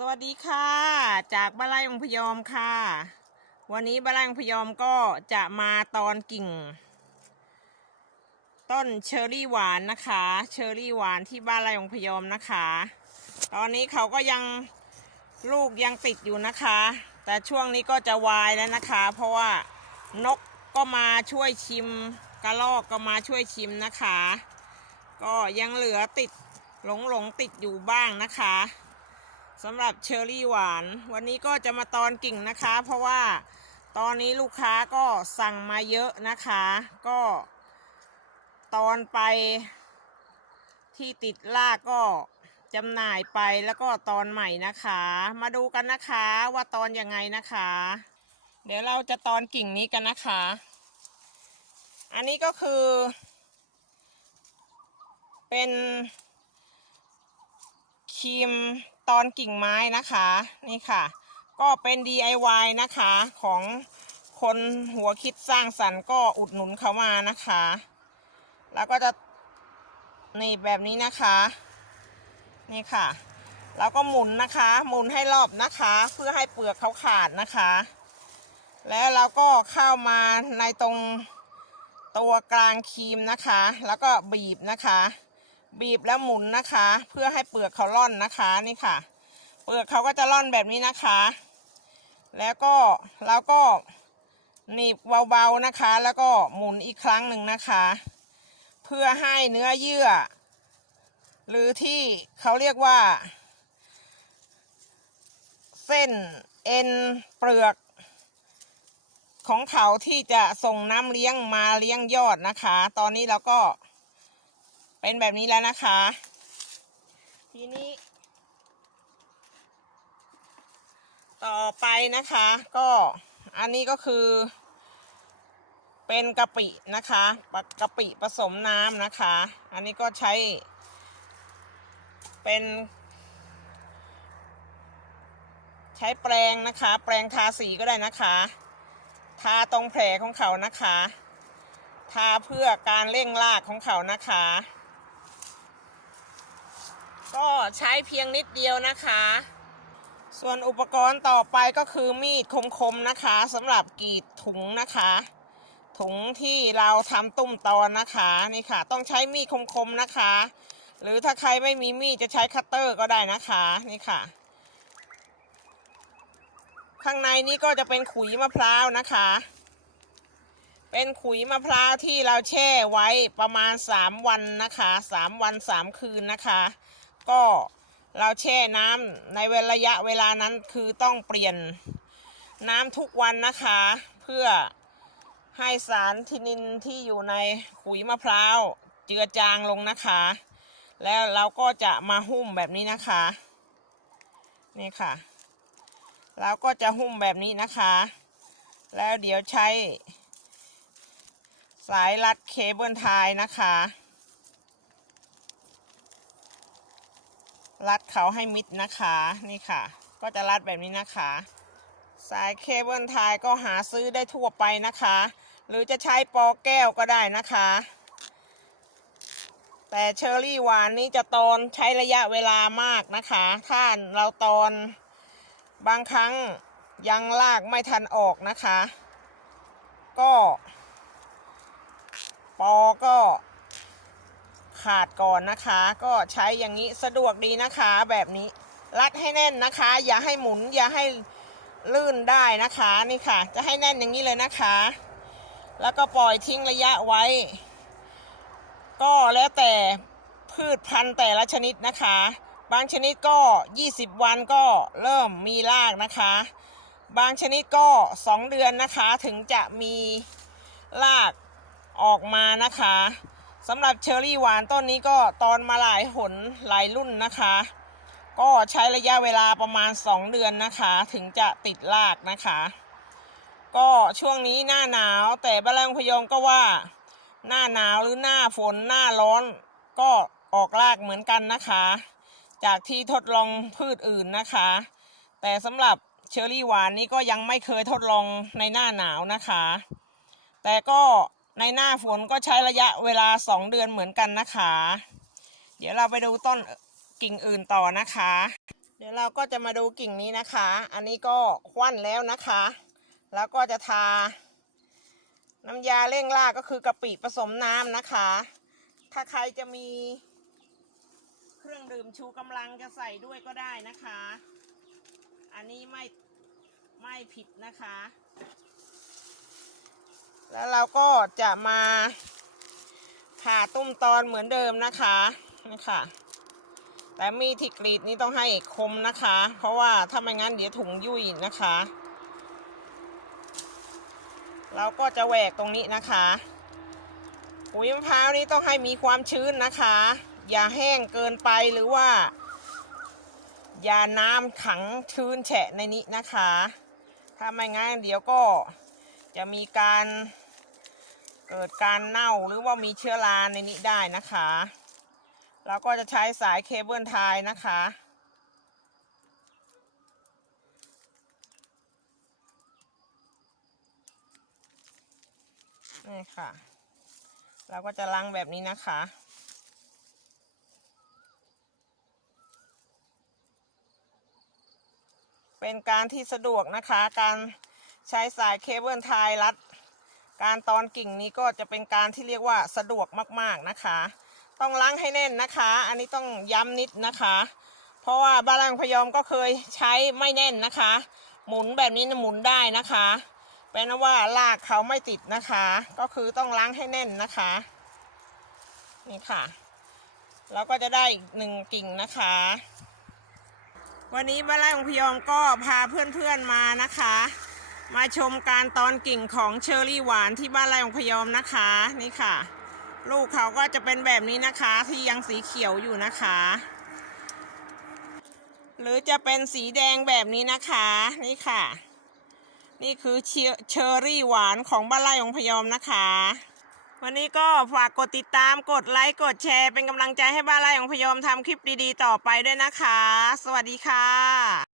สวัสดีค่ะ จากบ้านไร่องพยอมค่ะ วันนี้บ้านไร่องพยอมก็จะมาตอนกิ่ง ต้นเชอร์รี่หวานนะคะ เชอร์รี่หวานที่บ้านไร่องพยอมนะคะ ตอนนี้เขาก็ยังลูกยังติดอยู่นะคะ แต่ช่วงนี้ก็จะวายแล้วนะคะ เพราะว่านกก็มาช่วยชิมกระรอกก็มาช่วยชิมนะคะ ก็ยังเหลือติดหลงหลงติดอยู่บ้างนะคะ สำหรับเชอร์รี่หวาน วันนี้ก็จะมาตอนกิ่งนะคะ เพราะว่าตอนนี้ลูกค้าก็สั่งมาเยอะนะคะ ก็ตอนไปที่ติดลากก็จำหน่ายไปแล้วก็ตอนใหม่นะคะ มาดูกันนะคะว่าตอนยังไงนะคะ เดี๋ยวเราจะตอนกิ่งนี้กันนะคะ อันนี้ก็คือ เป็นครีม ตอนกิ่งไม้นะคะนี่ค่ะ ก็เป็น DIY นะคะของคนหัวคิดสร้างสรรค์ก็อุดหนุนเขามานะคะ แล้วก็จะนี่แบบนี้นะคะนี่ค่ะ แล้วก็หมุนนะคะ หมุนให้รอบนะคะ เพื่อให้เปลือกเขาขาดนะคะ แล้วเราก็เข้ามาในตรงตัวกลางครีมนะคะ แล้วก็บีบนะคะ บีบแล้วหมุนนะคะ เพื่อให้เปลือกเขาร่อนนะคะนี่ค่ะ เปลือกเขาก็จะร่อนแบบนี้นะคะ แล้วก็เราก็หนีบเบาๆนะคะ แล้วก็หมุนอีกครั้งหนึ่งนะคะ เพื่อให้เนื้อเยื่อ หรือที่เขาเรียกว่า เส้นเอ็นเปลือกของเขาที่จะส่งน้ำเลี้ยงมาเลี้ยงยอดนะคะ ตอนนี้เราก็ เป็นแบบนี้แล้วนะคะ ทีนี้ ต่อไปนะคะ ก็อันนี้ก็คือ เป็นกะปินะคะกะปิผสมน้ำนะคะ อันนี้ก็ใช้ เป็น ใช้แปรงนะคะ แปรงทาสีก็ได้นะคะทาตรงแผลของเขานะคะ ทาเพื่อการเร่งรากของเขานะคะ ก็ใช้เพียงนิดเดียวนะคะ ส่วนอุปกรณ์ต่อไปก็คือมีดคมๆนะคะสำหรับกรีดถุงนะคะ ถุงที่เราทำตุ้มตอนนะคะนี่ค่ะ ต้องใช้มีดคมๆนะคะ หรือถ้าใครไม่มีมีดจะใช้คัตเตอร์ก็ได้นะคะนี่ค่ะ ข้างในนี้ก็จะเป็นขุยมะพร้าวนะคะเป็นขุยมะพร้าวที่เราแช่ไว้ประมาณ 3 วันนะคะ 3 วัน 3 คืนนะคะ ก็เราแช่น้ำในเวลาระยะเวลานั้นคือต้องเปลี่ยนน้ำทุกวันนะคะ เพื่อให้สารทินินที่อยู่ในขุยมะพร้าวเจือจางลงนะคะ แล้วเราก็จะมาหุ้มแบบนี้นะคะ นี่ค่ะ เราก็จะหุ้มแบบนี้นะคะ แล้วเดี๋ยวใช้สายรัดเคเบิลไทยนะคะ รัดเขาให้มิดนะคะนี่ค่ะ ก็จะรัดแบบนี้นะคะ สายเคเบิลไทยก็หาซื้อได้ทั่วไปนะคะ หรือจะใช้ปอแก้วก็ได้นะคะ แต่เชอร์รี่หวานนี้จะตอนใช้ระยะเวลามากนะคะถ้าเราตอนบางครั้งยังลากไม่ทันออกนะคะ ก็ ปอก็ ขาดก่อนนะคะ ก็ใช้อย่างนี้สะดวกดีนะคะแบบนี้รัดให้แน่นนะคะ อย่าให้หมุนอย่าให้ลื่นได้นะคะนี่ค่ะ จะให้แน่นอย่างนี้เลยนะคะ แล้วก็ปล่อยทิ้งระยะไว้ ก็แล้วแต่พืชพันธุ์แต่ละชนิดนะคะ บางชนิดก็ 20 วันก็เริ่มมีรากนะคะ บางชนิดก็ 2 เดือนนะคะถึงจะมีรากออกมานะคะ สำหรับเชอร์รี่หวานต้นนี้ก็ตอนมาหลายหนหลายรุ่นนะคะ ก็ใช้ระยะเวลาประมาณ 2 เดือนนะคะ ถึงจะติดรากนะคะ ก็ช่วงนี้หน้าหนาวแต่บ้านแรงพยองก็ว่า หน้าหนาวหรือหน้าฝนหน้าร้อน ก็ออกรากเหมือนกันนะคะ จากที่ทดลองพืชอื่นนะคะ แต่สำหรับเชอร์รี่หวานนี้ก็ยังไม่เคยทดลองในหน้าหนาวนะคะ แต่ก็ ในหน้าฝนก็ใช้ระยะเวลา 2 เดือนเหมือนกันนะคะ เดี๋ยวเราไปดูต้นกิ่งอื่นต่อนะคะ เดี๋ยวเราก็จะมาดูกิ่งนี้นะคะ อันนี้ก็ควันแล้วนะคะ แล้วก็จะทา น้ำยาเร่งรากก็คือกะปิผสมน้ำนะคะ ถ้าใครจะมี เครื่องดื่มชูกำลังจะใส่ด้วยก็ได้นะคะ อันนี้ไม่ไม่ผิดนะคะ แล้วเราก็จะมาผ่าตุ้มตอนเหมือนเดิมนะคะนี่ค่ะแต่มีดที่กรีดนี้ต้องให้คมนะคะ เพราะว่าถ้าไม่งั้นเดี๋ยวถุงยุ่ยนะคะ เราก็จะแหวกตรงนี้นะคะปุ๋ยมะพร้าวนี้ต้องให้มีความชื้นนะคะ อย่าแห้งเกินไปหรือว่า อย่าน้ำขังชื้นแฉะในนี้นะคะ ถ้าไม่งั้นเดี๋ยวก็ จะมีการเกิดการเน่าหรือว่ามีเชื้อราในนี้ได้นะคะเราก็จะใช้สายเคเบิลไทยนะคะ นี่ค่ะ เราก็จะล้างแบบนี้นะคะ เป็นการที่สะดวกนะคะการ ใช้สายเคเบิลไทยรัด การตอนกิ่งนี้ก็จะเป็นการที่เรียกว่าสะดวกมากๆนะคะ ต้องล้างให้แน่นนะคะ อันนี้ต้องย้ำนิดนะคะ เพราะว่าบ้านลังพยอมก็เคยใช้ไม่แน่นนะคะ หมุนแบบนี้นหมุนได้นะคะแปลว่าลากเขาไม่ติดนะคะ ก็คือต้องล้างให้แน่นนะคะ นี่ค่ะเราก็จะได้อีกหนึ่งกิ่งนะคะ วันนี้บ้านไร่ของพยอมก็พาเพื่อนๆมานะคะ มาชมการตอนกิ่งของเชอร์รี่หวานที่บ้านไร่ของพยอมนะคะ นี่ค่ะ ลูกเขาก็จะเป็นแบบนี้นะคะ ที่ยังสีเขียวอยู่นะคะ หรือจะเป็นสีแดงแบบนี้นะคะ นี่ค่ะ นี่คือเชอร์รี่หวานของบ้านไร่ของพยอมนะคะ วันนี้ก็ฝากกดติดตามกดไลค์กดแชร์เป็นกำลังใจให้บ้านไร่ของพยอมทำคลิปดีๆ ต่อไปด้วยนะคะ สวัสดีค่ะ